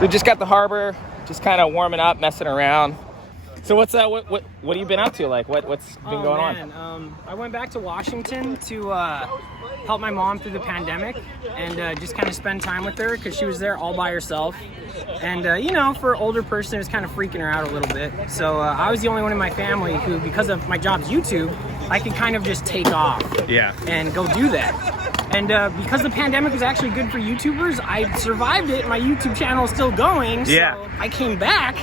We just got the harbor, just kind of warming up, messing around. So what have you been up to? Like what's been going on? I went back to Washington to help my mom through the pandemic and just kind of spend time with her because she was there all by herself. And you know, for an older person, it was kind of freaking her out a little bit. So I was the only one in my family who, because of my job's YouTube, I could kind of just take off and go do that. And because the pandemic was actually good for YouTubers, I survived it. My YouTube channel is still going. So I came back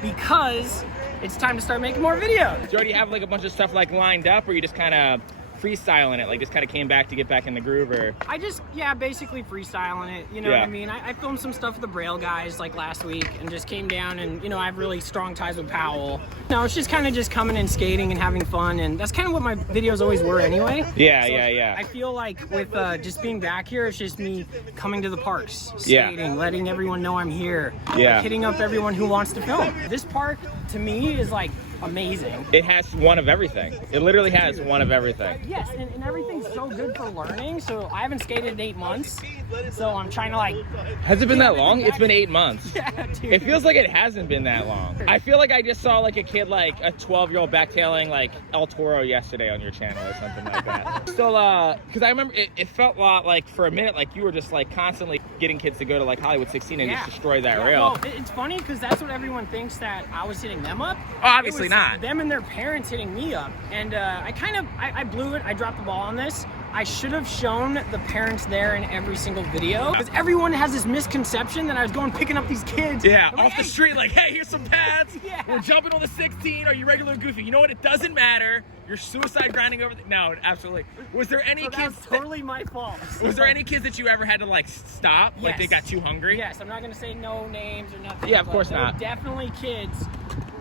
because it's time to start making more videos. Do you already have like a bunch of stuff like lined up, or you just kind of freestyling it, like just kind of came back to get back in the groove? Or I just basically freestyling it, you know what I mean? I filmed some stuff with the Braille guys like last week and just came down, and you know, I have really strong ties with Powell. No, it's just kind of just coming and skating and having fun, and that's kind of what my videos always were anyway. I feel like with just being back here, it's just me coming to the parks, skating, letting everyone know I'm here, like, hitting up everyone who wants to film. This park to me is like amazing. It has one of everything. It literally has one of everything. Yes, and everything's so good for learning. So I haven't skated in 8 months, so I'm trying to like... Has it been that long? It's been 8 months. Yeah, dude. It feels like it hasn't been that long. I feel like I just saw like a kid, like a 12-year-old backtailing like El Toro yesterday on your channel or something like that. Still, because I remember it felt a lot like for a minute like you were just like constantly getting kids to go to like Hollywood 16 and just destroy that rail. Well, it's funny because that's what everyone thinks, that I was hitting them up. Oh, obviously not. Them and their parents hitting me up, and I blew it. I dropped the ball on this. I should have shown the parents there in every single video, because everyone has this misconception that I was going picking up these kids. Yeah, off the street, like, hey, here's some pads. We're jumping on the 16. Are you regular or goofy? You know what? It doesn't matter. You're suicide grinding over. No, absolutely. Was there any kids? That's totally my fault. Was there any kids that you ever had to like stop? Yes. Like they got too hungry? Yes. I'm not gonna say no names or nothing. Yeah, of course not. There were definitely kids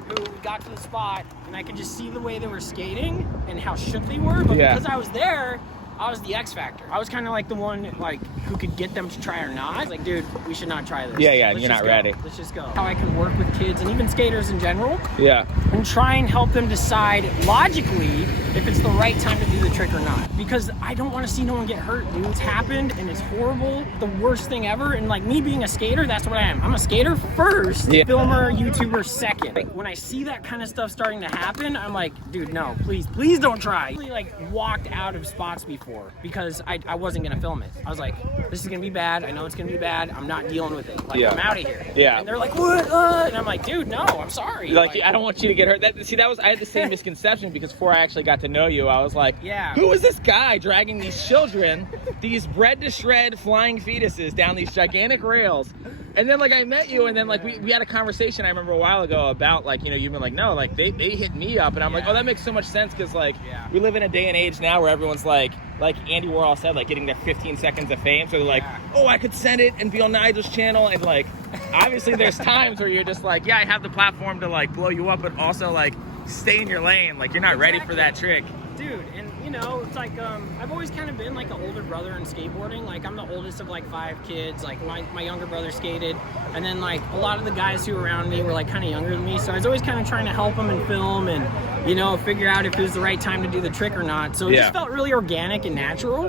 who got to the spot and I could just see the way they were skating and how shook they were, but because I was there, I was the X factor. I was kind of like the one like who could get them to try or not. Like, dude, we should not try this. Yeah, you're not ready. Let's just go. How I can work with kids and even skaters in general. Yeah. And try and help them decide logically if it's the right time to do the trick or not. Because I don't want to see no one get hurt, dude. It's happened and it's horrible. The worst thing ever. And like me being a skater, that's what I am. I'm a skater first, filmer, YouTuber second. Like when I see that kind of stuff starting to happen, I'm like, dude, no, please don't try. I really like walked out of spots before because I wasn't gonna film it. I was like, this is gonna be bad. I know it's gonna be bad. I'm not dealing with it. Like, I'm out of here. Yeah. And they're like, what? And I'm like, dude, no, I'm sorry. Like, I don't want you to get hurt. I had the same misconception because before I actually got to know you, I was like, who is this guy dragging these children, these bred to shred flying fetuses down these gigantic rails? And then like I met you, and then like we had a conversation I remember a while ago about like, you know, you've been like, no, like they hit me up, and I'm like, oh, that makes so much sense because like we live in a day and age now where everyone's like Andy Warhol said, like getting their 15 seconds of fame. So they're like, oh, I could send it and be on Nigel's channel, and like obviously there's times where you're just like, I have the platform to like blow you up, but also like stay in your lane. Like you're not ready for that trick, dude. And you know, it's like I've always kind of been like an older brother in skateboarding. Like I'm the oldest of like 5 kids. Like my younger brother skated, and then like a lot of the guys who were around me were like kind of younger than me, so I was always kind of trying to help them and film and, you know, figure out if it was the right time to do the trick or not. So it just felt really organic and natural.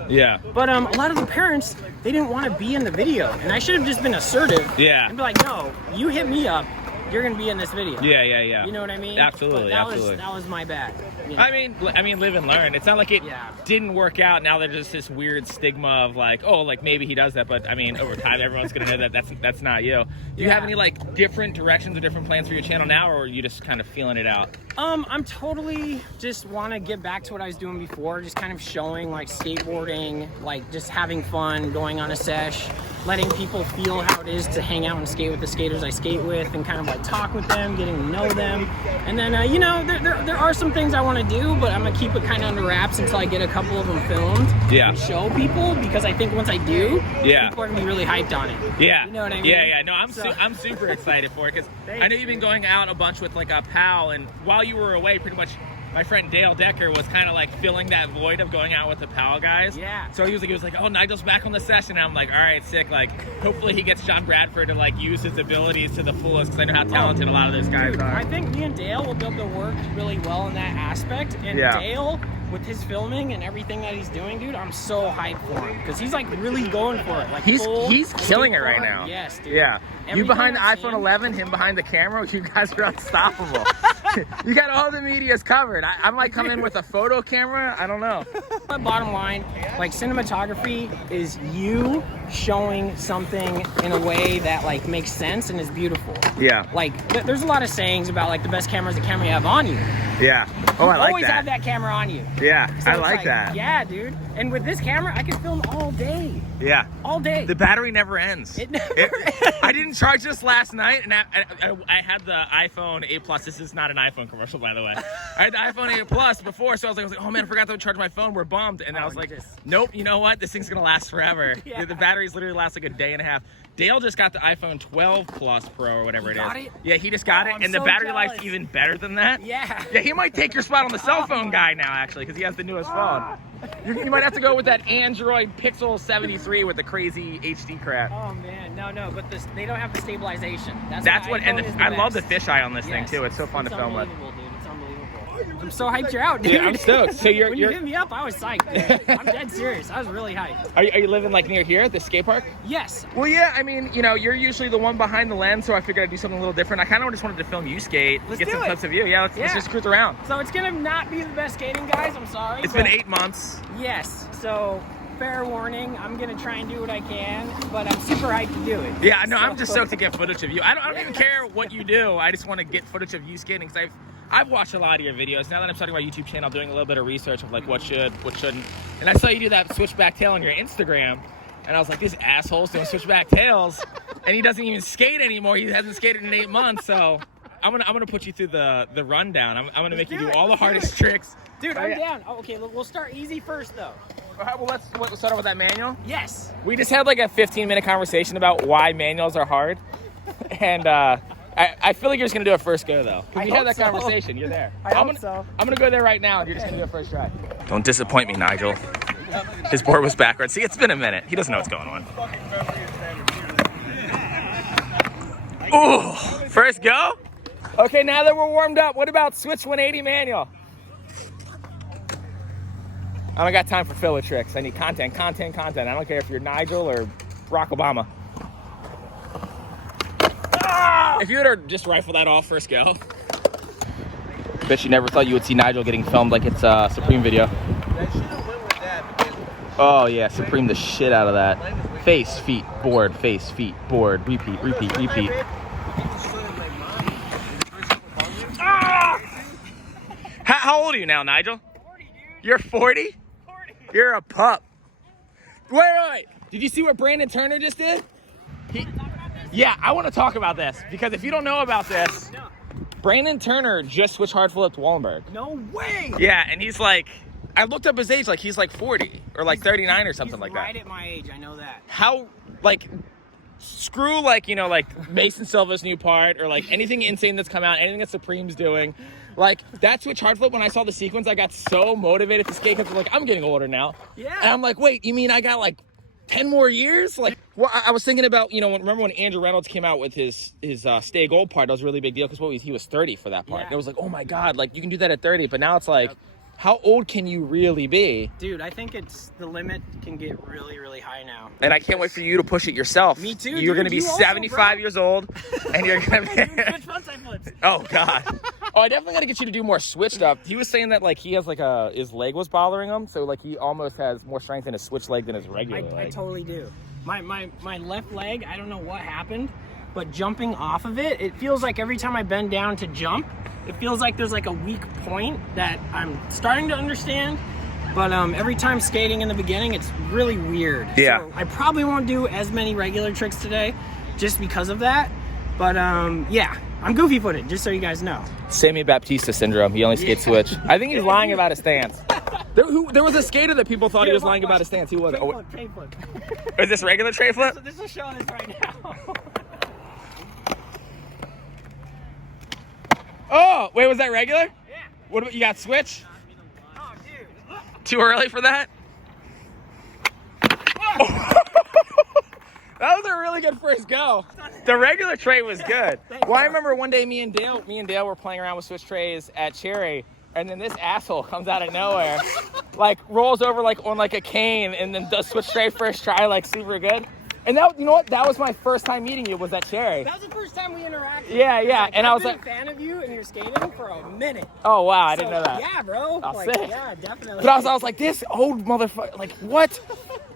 But a lot of the parents, they didn't want to be in the video, and I should have just been assertive and be like, no, you hit me up, you're gonna be in this video. You know what I mean? Absolutely. That was my bad. You know? I mean, live and learn. It's not like it didn't work out. Now there's just this weird stigma of like, oh, like maybe he does that, but I mean, over time, everyone's gonna know that that's not you. Do you have any like different directions or different plans for your channel now, or are you just kind of feeling it out? I'm totally just want to get back to what I was doing before, just kind of showing like skateboarding, like just having fun, going on a sesh, letting people feel how it is to hang out and skate with the skaters I skate with, and kind of like talk with them, getting to know them. And then you know, there are some things I want to do, but I'm gonna keep it kind of under wraps until I get a couple of them filmed and show people, because I think once I do, people are gonna be really hyped on it. You know what I mean? No, I'm super excited for it, because I know you've been going out a bunch with like a pal, and while you were away, pretty much my friend Dale Decker was kind of like filling that void of going out with the Powell guys. Yeah. So he was like, oh, Nigel's back on the session. And I'm like, all right, sick. Like, hopefully he gets John Bradford to like use his abilities to the fullest, because I know how talented a lot of those guys are. I think me and Dale will be able to work really well in that aspect. And Dale, with his filming and everything that he's doing, dude, I'm so hyped for him, because he's like really going for it. Like he's killing it right now. Yes, dude. Yeah. You behind the iPhone 11, him behind the camera, you guys are unstoppable. You got all the medias covered. I might come in with a photo camera. I don't know. Bottom line, like, cinematography is you showing something in a way that like makes sense and is beautiful. Yeah. Like there's a lot of sayings about like the best camera is the camera you have on you. Yeah. Oh, I like that. Always have that camber on you. Yeah, So I it's like that. Yeah, dude. And with this camera, I can film all day. Yeah. All day. The battery never ends. It never ends. I didn't charge this last night, and I had the iPhone 8 Plus. This is not an iPhone commercial, by the way. I had the iPhone 8 Plus before, so I was like, oh man, I forgot to charge my phone. We're bummed. And I was like, nope, you know what? This thing's going to last forever. Yeah. The batteries literally last like a day and a half. Dale just got the iPhone 12 Plus Pro or whatever it is. Got it? Yeah, he just got it, I'm and the so battery jealous. life's even better than that. Yeah. Yeah, he might take your spot on the cell phone guy now, actually, because he has the newest phone. You might have to go with that Android Pixel 73 with the crazy HD crap. Oh man, no, but they don't have the stabilization. That's what, and I love the best. fisheye on this thing too. It's so fun to film with. Dude. It's unbelievable. I'm so hyped you're out, dude. Yeah, I'm stoked. So when you hit me up, I was psyched, dude. I'm dead serious. I was really hyped. Are you living like near here at the skate park? Yes. Well, yeah. I mean, you know, you're usually the one behind the lens, so I figured I'd do something a little different. I kind of just wanted to film you skate, Let's get do some it. clips of you. Yeah, let's just cruise around. So it's gonna not be the best skating, guys. I'm sorry. It's been 8 months. Yes. So fair warning, I'm gonna try and do what I can, but I'm super hyped to do it. Yeah, no, I'm just stoked to get footage of you. I don't even care what you do. I just want to get footage of you skating, because I've watched a lot of your videos. Now that I'm starting my YouTube channel, doing a little bit of research of like what should, what shouldn't. And I saw you do that switchback tail on your Instagram, and I was like, this asshole's doing switchback tails, and he doesn't even skate anymore. He hasn't skated in 8 months, so I'm gonna put you through the rundown. I'm gonna make you do all the hardest tricks. Dude, I'm down. Oh, okay, we'll start easy first, though. Well, let's start off with that manual. Yes. We just had like a 15-minute conversation about why manuals are hard, and I feel like you're just gonna do it first go though. Because we had that conversation. You're there. I'm gonna go there right now, and you're just gonna do it first try. Don't disappoint me, Nigel. His board was backwards. See, it's been a minute. He doesn't know what's going on. Ooh, first go. Okay, now that we're warmed up, what about switch 180 manual? I don't got time for filler tricks. I need content. I don't care if you're Nigel or Barack Obama. Ah! If you would have just rifled that off first go. Bet you never thought you would see Nigel getting filmed like it's a Supreme video. Oh yeah, Supreme the shit out of that. Face, feet, board, face, feet, board, repeat. Ah! How old are you now, Nigel? 40, dude. You're 40? 40. You're a pup. Wait. Did you see what Brandon Turner just did? Yeah, I want to talk about this, because if you don't know about this, Brandon Turner just switched hard flipped Wallenberg. No way. Yeah, and he's like, I looked up his age, like he's like 40 or like 39 or something like that. Right at my age, I know that. How, like, screw like, you know, like Mason Silva's new part or like anything insane that's come out, anything that Supreme's doing. Like, that switch hard flip, when I saw the sequence, I got so motivated to skate, because like, I'm getting older now. Yeah. And I'm like, wait, you mean I got like 10 more years? Like, well, I was thinking about, you know, remember when Andrew Reynolds came out with his Stay Gold part? That was a really big deal, because he was 30 for that part. Yeah. And it was like, oh my God, like you can do that at 30. But now it's like, how old can you really be? Dude, I think the limit can get really, really high now. And I can't wait for you to push it yourself. Me too, You're going to dude. be You also, 75 bro. years old, and you're going to be... Switch frontside flips. Oh, God. Oh, I definitely got to get you to do more switch stuff. He was saying that, like, he has, like, his leg was bothering him, so, like, he almost has more strength in his switch leg than his regular leg. I totally do. My left leg, I don't know what happened, but jumping off of it, it feels like every time I bend down to jump, it feels like there's like a weak point that I'm starting to understand, but every time skating in the beginning, it's really weird. Yeah. So I probably won't do as many regular tricks today just because of that, but yeah, I'm goofy footed, just so you guys know. Sammy Baptista syndrome. He only skates switch. I think he's lying about his stance. There was a skater that people thought he was lying about his stance. Who was it? Tray flip. Is this regular tray flip? This is showing us right now. Oh, wait, was that regular? Yeah. What about, you got switch? Oh, dude. Too early for that? That was a really good first go. The regular tray was good. Well, I remember one day me and Dale were playing around with switch trays at Cherry, and then this asshole comes out of nowhere, like rolls over like on like a cane, and then does switch tray first try like super good. And that, you know what? That was my first time meeting you, was at Cherry. That was the first time we interacted. Yeah, yeah. Like, and I was I've like, been a fan of you and your skating for a minute. oh wow, I didn't know that. Yeah, bro. Oh, like, sick. yeah, definitely. But I was like, this old motherfucker, like what?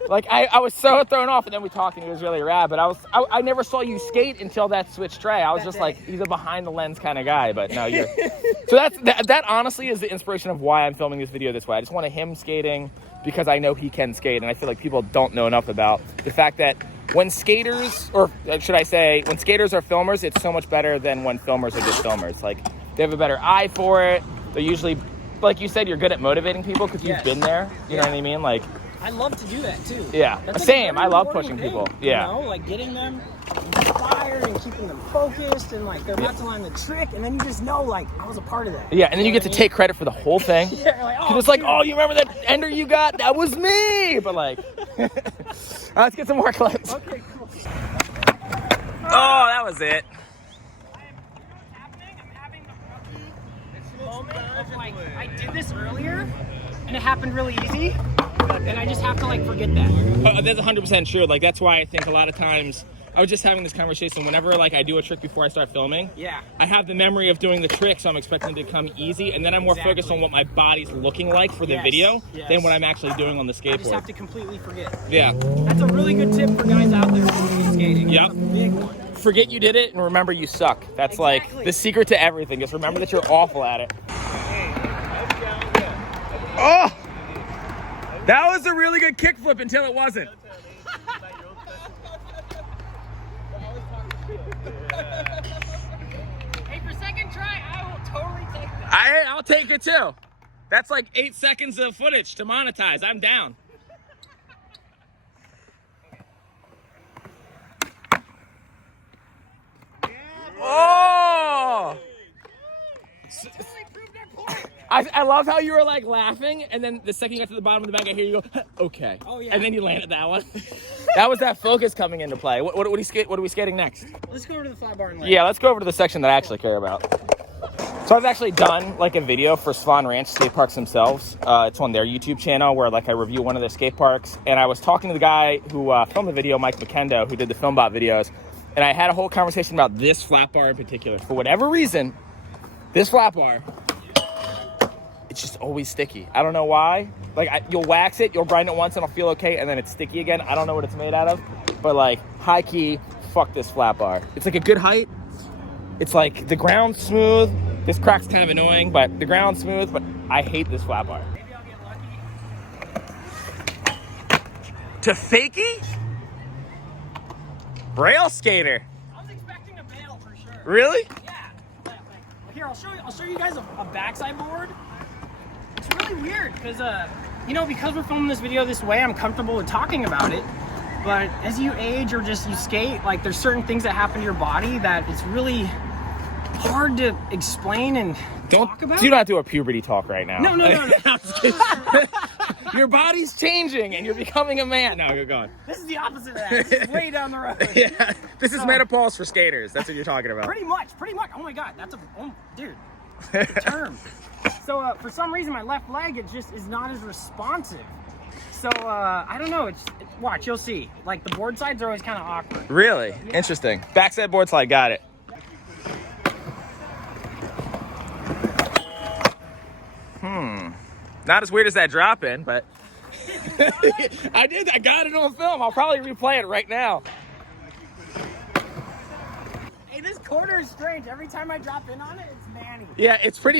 Like I was so thrown off, and then we talked, and he was really rad. But I never saw you skate until that switch tray. I was just like, he's a behind the lens kind of guy. But no, you're. So that honestly is the inspiration of why I'm filming this video this way. I just wanted him skating because I know he can skate, and I feel like people don't know enough about the fact that when skaters, or should I say, when skaters are filmers, it's so much better than when filmers are just filmers. Like they have a better eye for it. They're usually, like you said, you're good at motivating people because you've been there. You know what I mean? Like. I love to do that too. Yeah, that's same. Like I love pushing people. Yeah. You know, like getting them inspired and keeping them focused, and like they're about to learn the trick, and then you just know like I was a part of that. Yeah, and then you get to take credit for the whole thing. Yeah, like, oh, it's like, oh, you remember that ender you got? That was me. But like, let's get some more clips. Okay, cool. Oh, that was it. Like, I did this earlier, and it happened really easy, and I just have to like forget that. That's 100% true. Like that's why I think a lot of times I was just having this conversation. Whenever like I do a trick before I start filming, I have the memory of doing the trick, so I'm expecting it to come easy, and then I'm more focused on what my body's looking like for the video than what I'm actually doing on the skateboard. I just have to completely forget. Yeah. That's a really good tip for guys out there who skating. Yep. That's a big one. Forget you did it and remember you suck. That's like the secret to everything. Just remember that you're awful at it. Oh! That was a really good kickflip until it wasn't. Hey, for second try, I will totally take that. I'll take it too. That's like 8 seconds of footage to monetize. I'm down. Oh! I love how you were like laughing, and then the second you got to the bottom of the bag, I hear you go, okay. Oh yeah. And then you landed that one. That was that focus coming into play. What are we skating next? Let's go over to the flat bar and land. Yeah, let's go over to the section that I actually care about. So I've actually done like a video for Swan Ranch skate parks themselves. It's on their YouTube channel where like I review one of their skate parks, and I was talking to the guy who filmed the video, Mike McKendo, who did the FilmBot videos, and I had a whole conversation about this flat bar in particular. For whatever reason, this flat bar, it's just always sticky. I don't know why. Like you'll wax it, you'll grind it once and it'll feel okay, and then it's sticky again. I don't know what it's made out of, but like high key, fuck this flat bar. It's like a good height. It's like the ground's smooth. This crack's kind of annoying, but the ground's smooth, but I hate this flat bar. Maybe I'll get lucky. To fakie? Rail skater. I was expecting a bail for sure. Really? Yeah. Here, I'll show you guys a backside board. It's really weird because you know, because we're filming this video this way, I'm comfortable with talking about it. But as you age or just you skate, like there's certain things that happen to your body that it's really hard to explain and talk about. Do not do a puberty talk right now. No. Your body's changing and you're becoming a man. No, you're going. This is the opposite of that. This is way down the road. Yeah, this is menopause for skaters. That's what you're talking about. Pretty much. Oh my God, that's dude, that's a term. So for some reason, my left leg is not as responsive. So I don't know. Watch, you'll see. Like the board sides are always kind of awkward. Really? Yeah. Interesting. Backside board slide. Got it. Not as weird as that drop in, but I got it on film. I'll probably replay it right now. Hey, this corner is strange. Every time I drop in on it, it's manny. Yeah, it's hard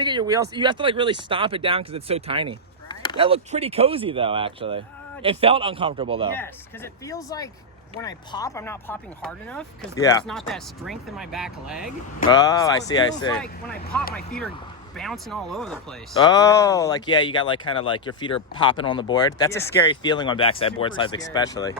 to get your wheels. You have to like really stomp it down because it's so tiny. Right? That looked pretty cozy though, actually. It felt uncomfortable though. Yes, because it feels like when I pop, I'm not popping hard enough because there's not that strength in my back leg. Oh, so I see. Like when I pop, my feet are bouncing all over the place. Oh, like yeah, you got like kind of like your feet are popping on the board. That's a scary feeling on backside board slides, especially.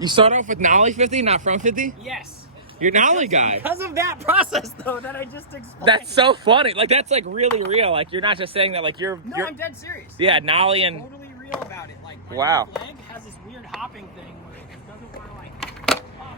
You start off with nollie 50, not front 50? Yes. You're nollie guy. Because of that process, though, that I just explained. That's so funny. Like, that's like really real. Like, you're not just saying that. Like, No, I'm dead serious. Yeah, nollie and. Totally real about it. Like, my Wow. leg has this weird hopping thing where it doesn't want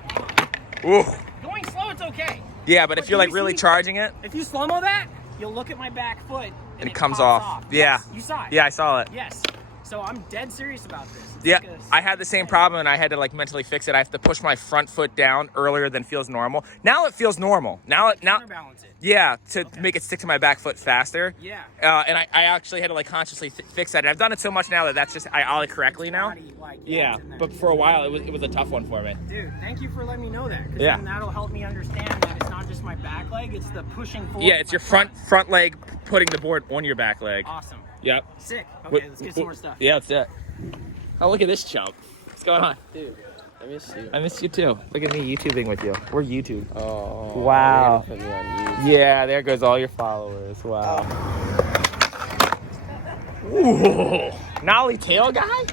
to like. Ooh. Going slow, it's okay. Yeah, but if you're like really charging it. If you slow-mo that, you'll look at my back foot And it comes pops off. Yeah. Yes, you saw it. Yeah, I saw it. Yes. So I'm dead serious about this. It's Yeah, like I had the same problem and I had to like mentally fix it. I have to push my front foot down earlier than feels normal. Now it feels normal. Now counterbalance it. yeah, to make it stick to my back foot faster. Yeah. And I actually had to like consciously fix that. And I've done it so much now that that's just I ollie correctly now. Body, like, Yeah, it's in there. but for a while it was a tough one for me. Dude, thank you for letting me know that. Because Yeah. then that'll help me understand that it's not just my back leg, it's the pushing forward. Yeah, it's your front leg putting the board on your back leg. Awesome. Yep. Sick. Okay, let's get some more stuff. Yeah, that's it. Oh, look at this chump. What's going on? Dude, I miss you. I missed you too. Look at me YouTubing with you. We're YouTube. Oh. Wow. You're gonna put me on YouTube. Yeah, there goes all your followers. Wow. Ooh, nollie tail guy?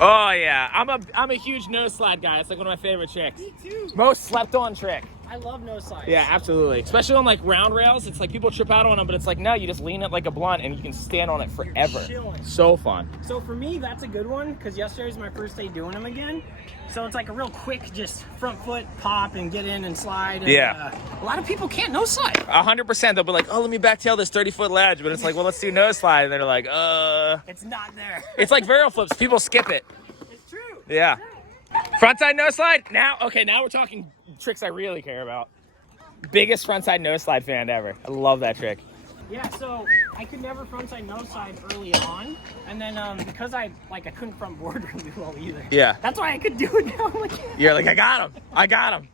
Oh yeah, I'm a huge nose slide guy. It's like one of my favorite tricks. Me too. Most slept on trick. I love nose slides. Yeah, absolutely. Especially on like round rails, it's like people trip out on them, but it's like no, you just lean it like a blunt and you can stand on it forever. Chilling. So fun. So for me, that's a good one because yesterday's my first day doing them again. So it's like a real quick, just front foot pop and get in and slide. And, Yeah. A lot of people can't nose slide. 100%. They'll be like, oh, let me backtail this 30-foot ledge, but it's like, well, let's do nose slide, and they're like, It's not there. It's like varial flips. People skip it. It's true. Yeah. Frontside nose slide. Now we're talking tricks I really care about. Biggest frontside nose slide fan ever. I love that trick. Yeah, so I could never frontside nose slide early on, and then because I couldn't front board really well either. Yeah. That's why I could do it now. You're like, I got him.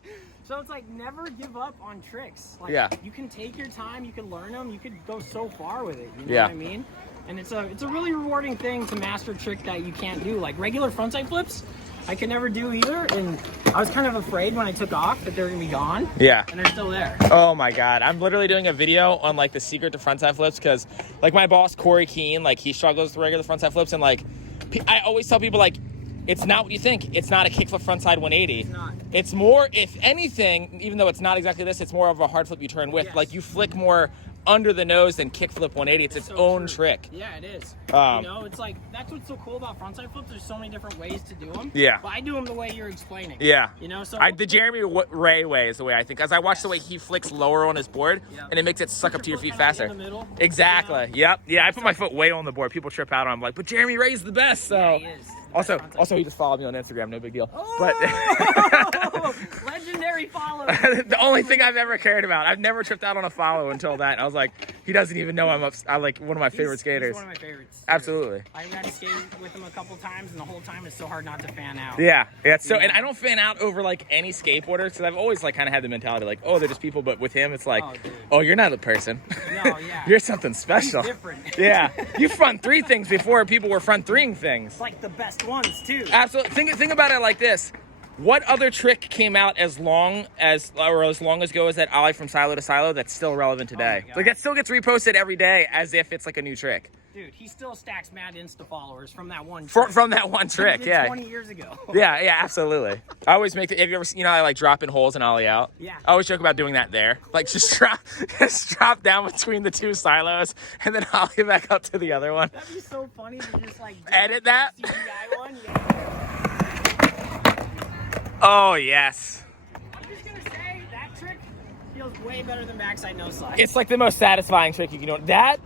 So it's like never give up on tricks. Like, Yeah. You can take your time, you can learn them, you could go so far with it. You know Yeah. what I mean? And it's a really rewarding thing to master a trick that you can't do. Like regular frontside flips, I could never do either, and I was kind of afraid when I took off that they were gonna be gone. Yeah. And they're still there. Oh my God. I'm literally doing a video on like the secret to frontside flips because like my boss, Corrigan, like he struggles with regular frontside flips and like I always tell people like, it's not what you think. It's not a kickflip frontside 180. It's not. It's more, if anything, even though it's not exactly this, it's more of a hard flip you turn with. Yes. Like you flick more under the nose than kickflip 180. It's its So own true. trick. Yeah, it is. Um, you know, it's like, that's what's so cool about frontside flips. There's so many different ways to do them. Yeah. But I do them the way you're explaining. Yeah. You know, so The Jeremy Ray way is the way I think. As I watch the way he flicks lower on his board, Yeah. and it makes it suck up to your feet faster. In the middle, Exactly. you know? Yep. Yeah, I put my foot way on the board. People trip out on. I'm like, but Jeremy Ray's the best. So. Yeah, he is. Also, he just followed me on Instagram. No big deal. Oh, legendary follow. But the only thing I've ever cared about, I've never tripped out on a follow until that. I was like, he doesn't even know I'm like one of my favorite skaters. He's one of my favorites. Absolutely. I got to skate with him a couple times, and the whole time it's so hard not to fan out. Yeah. So, and I don't fan out over like any skateboarder because I've always like kind of had the mentality like, oh, they're just people. But with him, it's like, Oh, dude. oh, you're not a person. No, yeah. You're something special. different. Yeah. You front three things before people were front threeing things. It's like the best ones too. Absolutely. Think about it like this. What other trick came out as long ago as that ollie from silo to silo that's still relevant today? God. Like that still gets reposted every day as if it's like a new trick. Dude, he still stacks mad Insta followers from that one trick. From that one trick, He did yeah. 20 years ago. Yeah, absolutely. I always make have you ever seen, I like drop in holes and ollie out? Yeah. I always joke about doing that there. Like just drop down between the two silos and then ollie back up to the other one. That'd be so funny to just like Edit that? CGI one. Yeah. Oh, yes. I'm just gonna say that trick feels way better than backside nose slide. It's like the most satisfying trick you can do. That,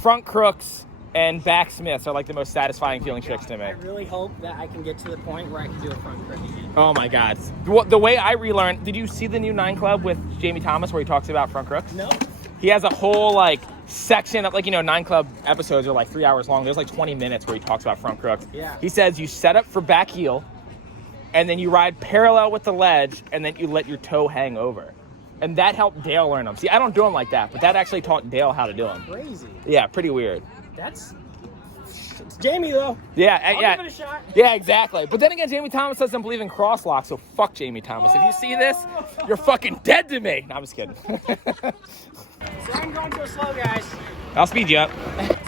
front crooks, and back smiths are like the most satisfying feeling tricks to me. I really hope that I can get to the point where I can do a front crook again. Oh my God. The way I relearned, did you see the new 9 Club with Jamie Thomas where he talks about front crooks? No. He has a whole like section of 9 Club episodes are like 3 hours long. There's like 20 minutes where he talks about front crooks. Yeah. He says you set up for back heel and then you ride parallel with the ledge and then you let your toe hang over. And that helped Dale learn them. See, I don't do them like that, but that actually taught Dale how to do them. Crazy. Yeah, pretty weird. It's Jamie though. Yeah, I'll yeah. give it a shot. Yeah, exactly. But then again, Jamie Thomas doesn't believe in crosslock, so fuck Jamie Thomas. If you see this, you're fucking dead to me. No, I'm just kidding. So I'm going to a slow, guys. I'll speed you up.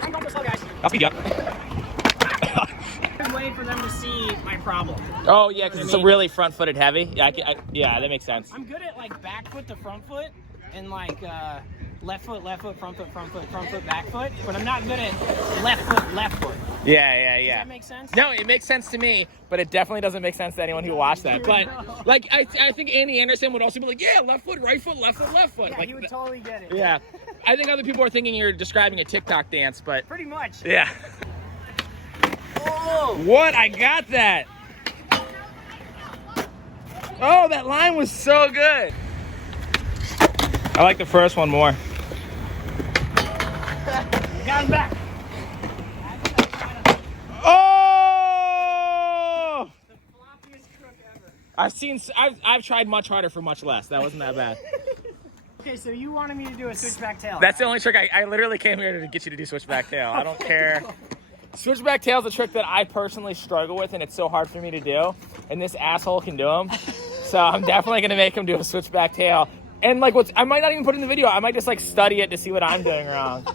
I'm going to a slow, guys. I'll speed you up. There's way way for them to see my problem. Oh yeah, because it's a really front-footed heavy. Yeah, yeah, that makes sense. I'm good at like back foot to front foot and like left foot, front foot, back foot. But I'm not good at left foot. Yeah. Does that make sense? No, it makes sense to me, but it definitely doesn't make sense to anyone who watched that. But like, I think Andy Anderson would also be like, yeah, left foot, left foot. Yeah, Like, he would totally get it. yeah. I think other people are thinking you're describing a TikTok dance, but Pretty much. yeah. Oh! What? I got that. Oh, that line was so good. I like the first one more. Got him back. Oh! The floppiest crook ever. I've tried much harder for much less. That wasn't that bad. Okay, so you wanted me to do a switchback tail. That's the only trick. I literally came here to get you to do switchback tail. I don't care. Switchback tail is a trick that I personally struggle with, and it's so hard for me to do. And this asshole can do them. So I'm definitely gonna make him do a switchback tail. And like, I might not even put it in the video. I might just like study it to see what I'm doing wrong.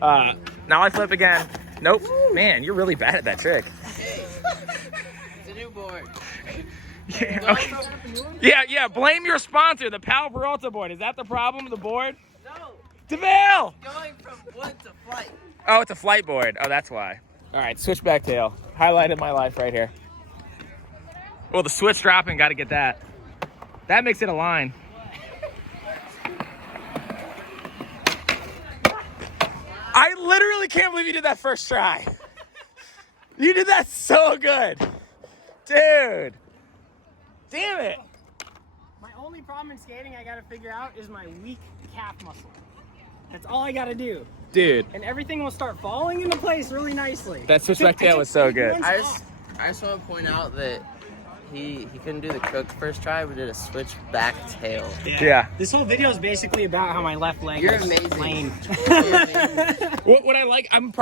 Now I flip again. Nope. Man, you're really bad at that trick. It's a new board. Yeah, okay. Yeah. Blame your sponsor, the Pal Peralta board. Is that the problem with the board? No. DeVale! Going from wood to flight. Oh, it's a flight board. Oh, that's why. All right, switchback tail. Highlight of my life right here. Well, the switch dropping, got to get that. That makes it a line. I literally can't believe you did that first try. You did that so good. Dude. Damn it. My only problem in skating I gotta figure out is my weak calf muscle. That's all I gotta do. Dude. And everything will start falling into place really nicely. That switchback tail was so good. I just want to point out that he couldn't do the crook first try, but did a switch back tail. Yeah. This whole video is basically about how my left leg You're is amazing. lame. What I like, I'm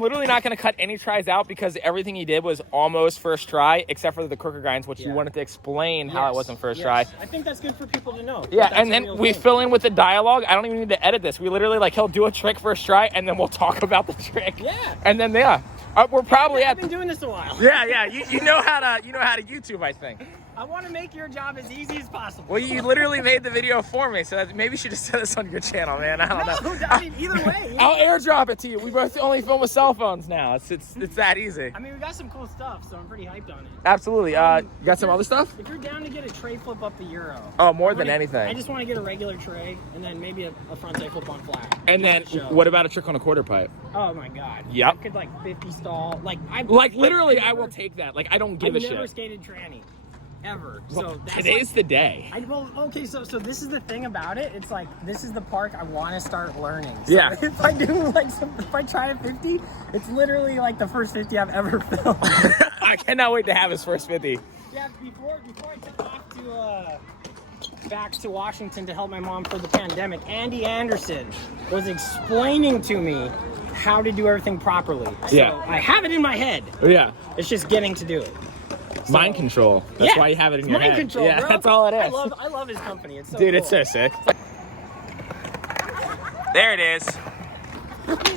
literally not going to cut any tries out because everything he did was almost first try, except for the crooked grinds, which you wanted to explain how it wasn't first try. I think that's good for people to know. Yeah, That's and a then real we thing. fill in with the dialogue. I don't even need to edit this. We literally, like, he'll do a trick first try, and then we'll talk about the trick. Yeah. And then, we're probably I've at been doing this a while. Yeah, you know how to YouTube, I think. I want to make your job as easy as possible. Well, you literally made the video for me, so maybe you should just set this on your channel, man. I don't know. I mean, either way. I'll airdrop it to you. We both only film with cell phones now. It's that easy. I mean, we got some cool stuff, so I'm pretty hyped on it. Absolutely. You got some other stuff? If you're down to get a tray flip up the Euro. Oh, more than anything. I just want to get a regular tray and then maybe a frontside flip on flat. And then, what about a trick on a quarter pipe? Oh my god. Yep. I could like 50 stall. Like Literally, I will take that. Like, I don't give a shit. I've never skated tranny. Ever. Well, So that's today's the day. okay, so this is the thing about it. It's like this is the park I want to start learning. So Yeah. If I do if I try to 50, it's literally like the first 50 I've ever filmed. I cannot wait to have his first 50. Yeah. Before I took off to back to Washington to help my mom for the pandemic, Andy Anderson was explaining to me how to do everything properly. So Yeah. I have it in my head. Yeah. It's just getting to do it. Mind control. That's why you have it in your head. Mind control, Yeah, bro. that's all it is. I love his company. It's so Dude, cool. it's so sick. There it is.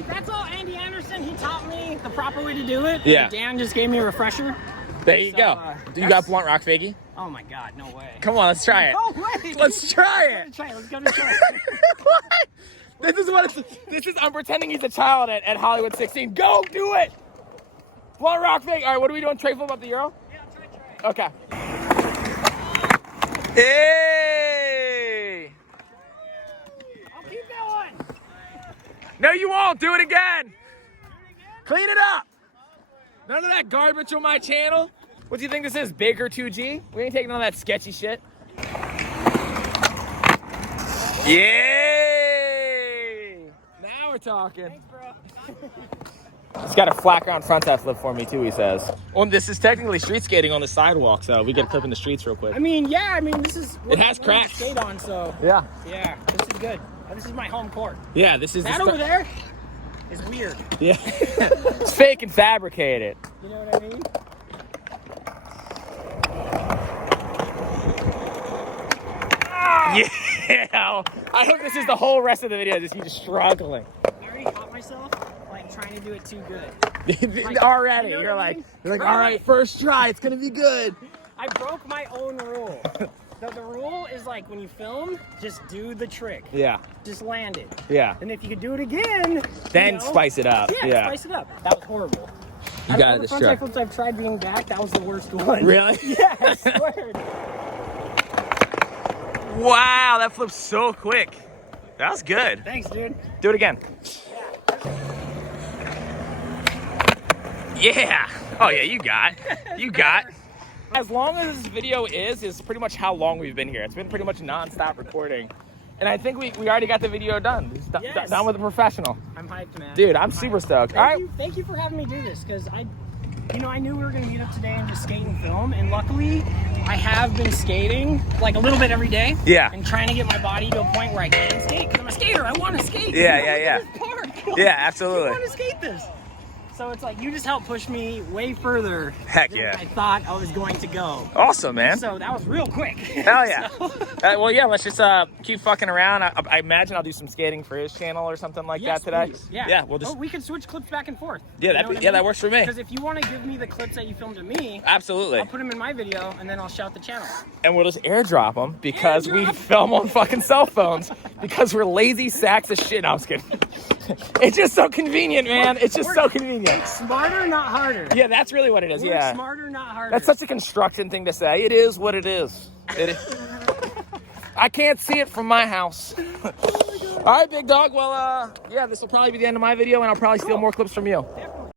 That's all Andy Anderson. He taught me the proper way to do it. Yeah. And Dan just gave me a refresher. There you So, go. Do you got blunt rock fakie? Oh my god, no way. Come on, let's try it. No way. Let's try it. Let's go to try. What? I'm pretending he's a child at Hollywood 16. Go do it. Blunt rock fake. All right, what are we doing? Tray flip up the Euro? Yeah, I'll try. Okay. Hey. I'll keep that one. No, you won't. Do it again. Clean it up. None of that garbage on my channel. What do you think this is? Baker 2G? We ain't taking none of that sketchy shit. Yay! Now we're talking. Thanks, bro. He's got a flat ground frontside flip for me too, he says. Well, this is technically street skating on the sidewalk, so we get a clip in the streets real quick. I mean, this is It has what cracks. I skate on, so Yeah. yeah, this is good. This is my home court. Yeah, this is That over there is weird. Yeah. It's fake and fabricated. You know what I mean? Yeah. I hope this is the whole rest of the video, just you just struggling. I already caught myself like trying to do it too good. Already, you know you're what I like, mean? all right, first try, it's gonna be good. I broke my own rule. The rule is like when you film, just do the trick. Yeah. Just land it. Yeah. And if you could do it again, Then spice it up. Yeah, spice it up. That was horrible. You got it. The frontside flips I've tried being back, that was the worst one. Really? Yeah, I swear. Wow, that flips so quick. That was good. Thanks, dude. Do it again. Yeah. Oh yeah, you got. You got. As long as this video is pretty much how long we've been here. It's been pretty much non-stop recording. And I think we already got the video done. It's done with a professional. I'm hyped, man. Dude, I'm super stoked. All right. Thank you for having me do this, because I knew we were going to meet up today and just skate and film. And luckily, I have been skating like a little bit every day. Yeah. And trying to get my body to a point where I can skate, because I'm a skater. I want to skate. Yeah. Yeah, absolutely. I want to skate this. So it's like you just helped push me way further Heck than yeah. I thought I was going to go. Awesome, man. So that was real quick. Hell yeah. Well, yeah, let's just keep fucking around. I imagine I'll do some skating for his channel or something like that today. Please. Yeah. Yeah, we'll just. Oh, we can switch clips back and forth. Yeah, that works for me. Because if you want to give me the clips that you filmed of me, Absolutely. I'll put them in my video and then I'll shout the channel. And we'll just airdrop them because we film on fucking cell phones because we're lazy sacks of shit. No, I'm just kidding. It's just so convenient, man. It's just so convenient. Smarter, not harder. Yeah, that's really what it is. Work smarter, not harder. That's such a construction thing to say. It is what it is. It is. I can't see it from my house. All right, big dog. Well, yeah, this will probably be the end of my video, and I'll probably steal more clips from you. Definitely.